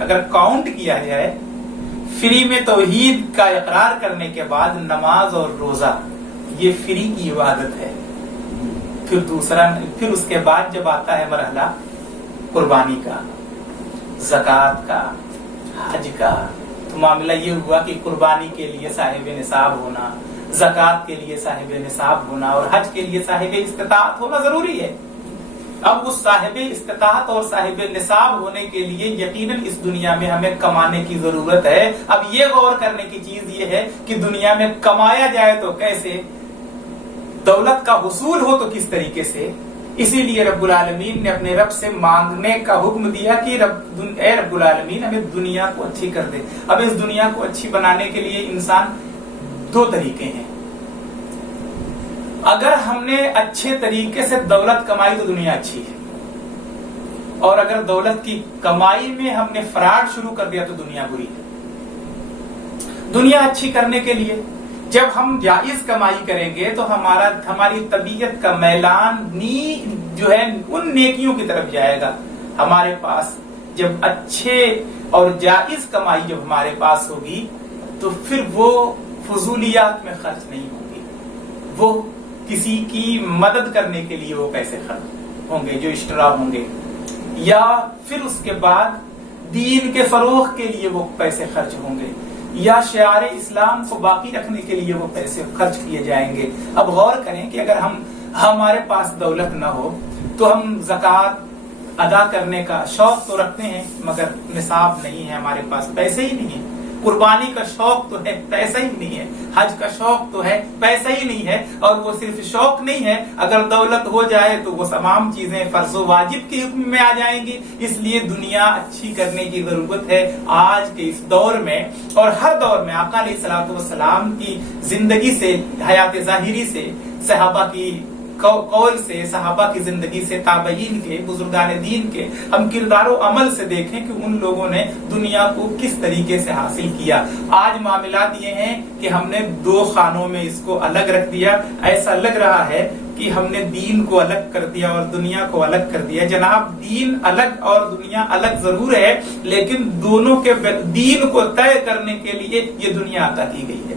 اگر کاؤنٹ کیا جائے فری میں توحید کا اقرار کرنے کے بعد نماز اور روزہ یہ فری کی عبادت ہے. پھر اس کے بعد جب آتا ہے مرحلہ قربانی کا، زکوٰۃ کا، حج کا، تو معاملہ یہ ہوا کہ قربانی کے لیے صاحب نصاب ہونا، زکوٰۃ کے لیے صاحب نصاب ہونا اور حج کے لیے صاحب استطاعت ہونا ضروری ہے. اب اس صاحب استطاعت اور صاحب نصاب ہونے کے لیے یقیناً اس دنیا میں ہمیں کمانے کی ضرورت ہے. اب یہ غور کرنے کی چیز یہ ہے کہ دنیا میں کمایا جائے تو کیسے، دولت کا حصول ہو تو کس طریقے سے. اسی لیے رب العالمین نے اپنے رب سے مانگنے کا حکم دیا کہ اے رب العالمین ہمیں دنیا کو اچھی کر دے. اب اس دنیا کو اچھی بنانے کے لیے انسان دو طریقے ہیں. اگر ہم نے اچھے طریقے سے دولت کمائی تو دنیا اچھی ہے، اور اگر دولت کی کمائی میں ہم نے فراڈ شروع کر دیا تو دنیا بری ہے. دنیا اچھی کرنے کے لیے جب ہم جائز کمائی کریں گے تو ہماری طبیعت کا میلان جو ہے ان نیکیوں کی طرف جائے گا. ہمارے پاس جب اچھے اور جائز کمائی جب ہمارے پاس ہوگی تو پھر وہ فضولیات میں خرچ نہیں ہوگی، وہ کسی کی مدد کرنے کے لیے وہ پیسے خرچ ہوں گے جو اشترا ہوں گے، یا پھر اس کے بعد دین کے فروغ کے لیے وہ پیسے خرچ ہوں گے، یا شعار اسلام کو باقی رکھنے کے لیے وہ پیسے خرچ کیے جائیں گے. اب غور کریں کہ اگر ہمارے پاس دولت نہ ہو تو ہم زکوٰۃ ادا کرنے کا شوق تو رکھتے ہیں مگر نصاب نہیں ہے، ہمارے پاس پیسے ہی نہیں ہے. قربانی کا شوق تو ہے، پیسہ ہی نہیں ہے. حج کا شوق تو ہے، پیسہ ہی نہیں ہے. اور وہ صرف شوق نہیں ہے، اگر دولت ہو جائے تو وہ تمام چیزیں فرض و واجب کے حکم میں آ جائیں گی. اس لیے دنیا اچھی کرنے کی ضرورت ہے آج کے اس دور میں، اور ہر دور میں. آقا علیہ الصلوۃ والسلام کی زندگی سے، حیات ظاہری سے، صحابہ کی قول سے، صحابہ کی زندگی سے، تابعین کے، بزرگان دین کے ہم کردار و عمل سے دیکھیں کہ ان لوگوں نے دنیا کو کس طریقے سے حاصل کیا. آج معاملات یہ ہیں کہ ہم نے دو خانوں میں اس کو الگ رکھ دیا. ایسا لگ رہا ہے کہ ہم نے دین کو الگ کر دیا اور دنیا کو الگ کر دیا. جناب دین الگ اور دنیا الگ ضرور ہے، لیکن دونوں کے دین کو طے کرنے کے لیے یہ دنیا عطا کی گئی ہے.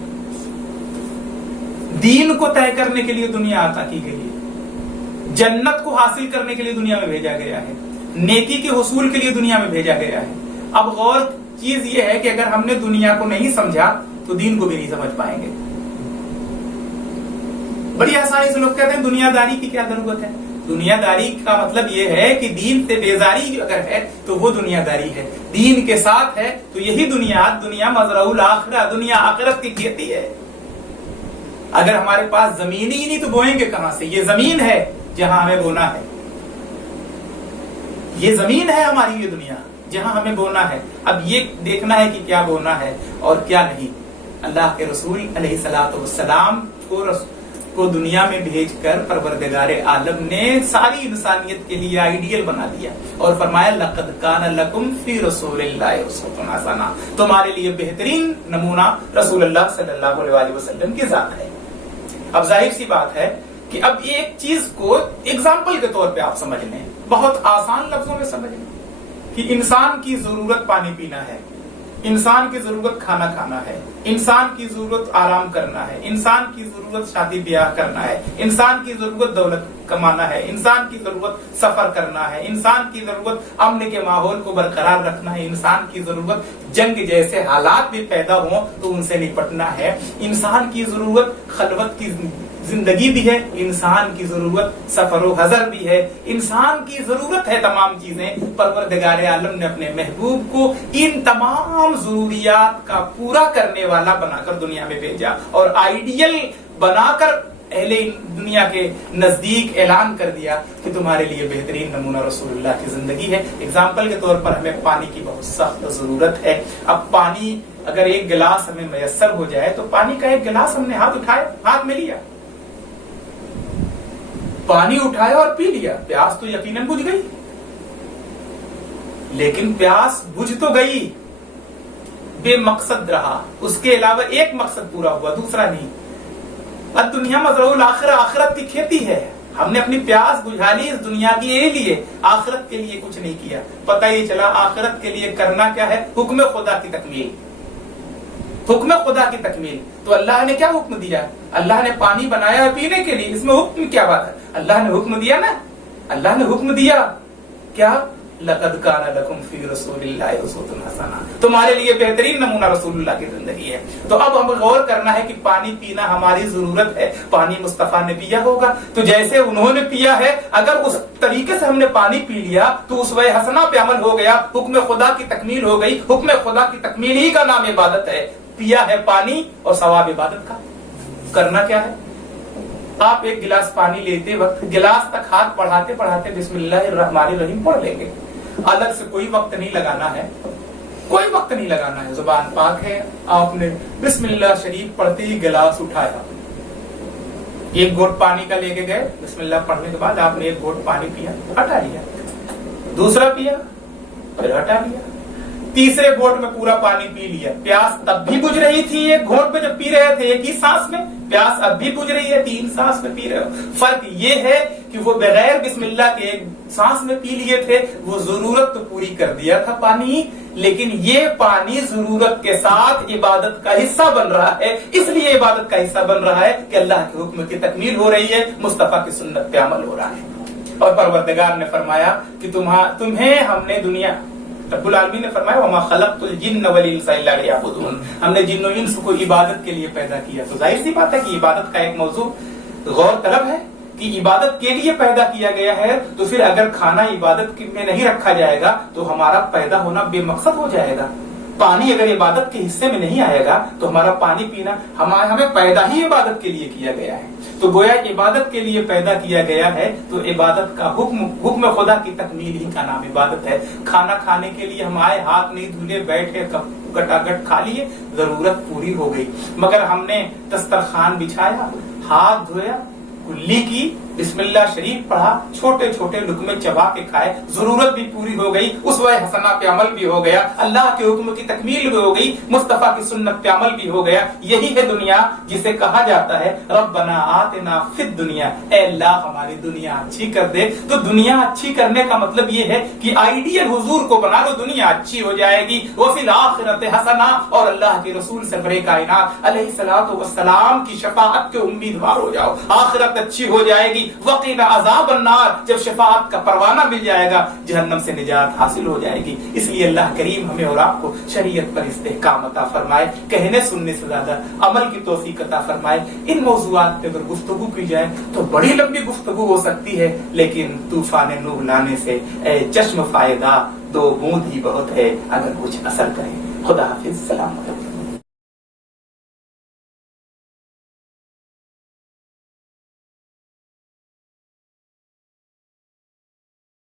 دین کو طے کرنے کے لیے دنیا عطا کی گئی ہے. جنت کو حاصل کرنے کے لیے دنیا میں بھیجا گیا ہے، نیکی کے حصول کے لیے دنیا میں بھیجا گیا ہے. اب غور چیز یہ ہے کہ اگر ہم نے دنیا کو نہیں سمجھا تو دین کو بھی نہیں سمجھ پائیں گے. بڑی آسانی سے لوگ کہتے ہیں دنیا داری کی کیا ضرورت ہے. دنیا داری کا مطلب یہ ہے کہ دین سے بیزاری اگر ہے تو وہ دنیا داری ہے. دین کے ساتھ ہے تو یہی دنیا مزرع الاخرہ، دنیا آخرت کی کھیتی ہے. اگر ہمارے پاس زمین ہی نہیں تو بوئیں گے کہاں سے؟ یہ زمین ہے جہاں ہمیں بونا ہے. یہ زمین ہے ہماری، یہ دنیا جہاں ہمیں بونا ہے. اب یہ دیکھنا ہے کہ کیا بونا ہے اور کیا نہیں. اللہ کے رسول علیہ الصلوۃ والسلام کو دنیا میں بھیج کر پروردگار عالم نے ساری انسانیت کے لیے آئیڈیل بنا دیا اور فرمایا لقد کان لکم فی رسول اللہ اسوۃ حسنہ. تمہارے لیے بہترین نمونہ رسول اللہ صلی اللہ علیہ وسلم کی ذات ہے. اب ظاہر سی بات ہے کہ اب ایک چیز کو اگزامپل کے طور پہ آپ سمجھ لیں، بہت آسان لفظوں میں سمجھ لیں کہ انسان کی ضرورت پانی پینا ہے، انسان کی ضرورت کھانا کھانا ہے، انسان کی ضرورت آرام کرنا ہے، انسان کی ضرورت شادی بیاہ کرنا ہے، انسان کی ضرورت دولت کمانا ہے، انسان کی ضرورت سفر کرنا ہے، انسان کی ضرورت امن کے ماحول کو برقرار رکھنا ہے، انسان کی ضرورت جنگ جیسے حالات بھی پیدا ہوں تو ان سے نپٹنا ہے، انسان کی ضرورت خلوت کی زندگی بھی ہے، انسان کی ضرورت سفر و حضر بھی ہے، انسان کی ضرورت ہے تمام چیزیں. پروردگار عالم نے اپنے محبوب کو ان تمام ضروریات کا پورا کرنے والا بنا کر دنیا میں بھیجا اور آئیڈیل بنا کر اہل دنیا کے نزدیک اعلان کر دیا کہ تمہارے لیے بہترین نمونہ رسول اللہ کی زندگی ہے. اگزامپل کے طور پر ہمیں پانی کی بہت سخت ضرورت ہے. اب پانی اگر ایک گلاس ہمیں میسر ہو جائے تو پانی کا ایک گلاس ہم نے ہاتھ میں لیا، پانی اٹھایا اور پی لیا، پیاس تو یقیناً بجھ گئی. لیکن پیاس بجھ تو گئی، بے مقصد رہا، اس کے علاوہ ایک مقصد پورا ہوا، دوسرا نہیں. اب دنیا مزرع الاخرہ، آخرت کی کھیتی ہے. ہم نے اپنی پیاس بجھا لی اس دنیا کے لیے، آخرت کے لیے کچھ نہیں کیا۔ پتہ یہ چلا آخرت کے لیے کرنا کیا ہے؟ حکم خدا کی تکمیل، حکم خدا کی تکمیل۔ تو اللہ نے کیا حکم دیا؟ اللہ نے پانی بنایا ہے پینے کے لیے، اس میں حکم کیا بات ہے؟ اللہ نے حکم دیا نا، اللہ نے حکم دیا کیا؟ لقد کان لکم فی رسول اللہ اسوۃ حسنہ، تمہارے لیے بہترین نمونہ رسول اللہ کی زندگی ہے۔ تو اب ہمیں غور کرنا ہے کہ پانی پینا ہماری ضرورت ہے، پانی مصطفیٰ نے پیا ہوگا تو جیسے انہوں نے پیا ہے، اگر اس طریقے سے ہم نے پانی پی لیا تو اسوہ حسنہ پہ عمل ہو گیا، حکم خدا کی تکمیل ہو گئی۔ حکم خدا کی تکمیل ہی کا نام عبادت ہے۔ پیا ہے پانی اور ثواب عبادت کا۔ کرنا کیا ہے؟ آپ ایک گلاس پانی لیتے وقت گلاس تک ہاتھ بڑھاتے بڑھاتے بسم اللہ الرحمن الرحیم پڑھ لیں گے، الگ سے کوئی وقت نہیں لگانا ہے، کوئی وقت نہیں لگانا ہے، زبان پاک ہے۔ آپ نے بسم اللہ شریف پڑھتے ہی گلاس اٹھایا، ایک گھونٹ پانی کا لے کے گئے، بسم اللہ پڑھنے کے بعد آپ نے ایک گھونٹ پانی پیا، ہٹا لیا، دوسرا پیا پھر ہٹا لیا، تیسرے گھونٹ میں پورا پانی پی لیا۔ پیاس تب بھی بجھ رہی تھی ایک گھونٹ پہ جب پی رہے تھے، ایک ہی سانس میں، پیاس اب بھی بجھ رہی ہے 3 سانس میں پی رہے ہو۔ فرق یہ ہے کہ وہ بغیر بسم اللہ کے ایک سانس میں پی لیے تھے، وہ ضرورت تو پوری کر دیا تھا پانی، لیکن یہ پانی ضرورت کے ساتھ عبادت کا حصہ بن رہا ہے۔ اس لیے عبادت کا حصہ بن رہا ہے کہ اللہ کے حکم کی تکمیل ہو رہی ہے، مصطفیٰ کی سنت پہ عمل ہو رہا ہے۔ اور پروردگار نے فرمایا کہ تمہیں ہم نے دنیا، رب العالمین نے فرمایا وما خلقت الجن والانس الا لیعبدون، ہم نے جن و انس کو عبادت کے لیے پیدا کیا۔ تو ظاہر سی بات ہے کہ عبادت کا ایک موضوع غور طلب ہے کہ عبادت کے لیے پیدا کیا گیا ہے، تو پھر اگر کھانا عبادت میں نہیں رکھا جائے گا تو ہمارا پیدا ہونا بے مقصد ہو جائے گا۔ پانی اگر عبادت کے حصے میں نہیں آئے گا تو ہمارا پانی پینا ہمیں پیدا ہی عبادت کے لیے کیا گیا ہے۔ تو گویا عبادت کے لیے پیدا کیا گیا ہے، تو عبادت کا حکم خدا کی تکمیل ہی کا نام عبادت ہے۔ کھانا کھانے کے لیے ہم آئے، ہاتھ نہیں دھلے، بیٹھے گٹاگٹ کھا لیے، ضرورت پوری ہو گئی۔ مگر ہم نے دسترخوان بچھایا، ہاتھ دھویا، کلی کی، بسم اللہ شریف پڑھا، چھوٹے چھوٹے لقمے چبا کے کھائے، ضرورت بھی پوری ہو گئی، اسوہ حسنہ پہ عمل بھی ہو گیا، اللہ کے حکم کی تکمیل بھی ہو گئی، مصطفیٰ کی سنت پہ عمل بھی ہو گیا۔ یہی ہے دنیا جسے کہا جاتا ہے ربنا آتنا فی الدنیا، اے اللہ ہماری دنیا اچھی کر دے۔ تو دنیا اچھی کرنے کا مطلب یہ ہے کہ آئیڈیل حضور کو بنا لو، دنیا اچھی ہو جائے گی۔ وفی الآخرۃ حسنہ، اور اللہ کے رسول سرور کائنات علیہ الصلوۃ والسلام کی شفاعت کے امیدوار ہو جاؤ، آخرت اچھی ہو جائے گی۔ وقنا عذاب النار، جب شفاعت کا پروانہ مل جائے گا جہنم سے نجات حاصل ہو جائے گی۔ اس لیے اللہ کریم ہمیں اور آپ کو شریعت پر استحکام عطا فرمائے، کہنے سننے سے زیادہ عمل کی توفیق عطا فرمائے۔ ان موضوعات پہ اگر گفتگو کی جائے تو بڑی لمبی گفتگو ہو سکتی ہے، لیکن طوفان نوح لانے سے اے چشم فائدہ 2 بوند ہی بہت ہے اگر کچھ اثر کرے۔ خدا حافظ، سلام علیکم۔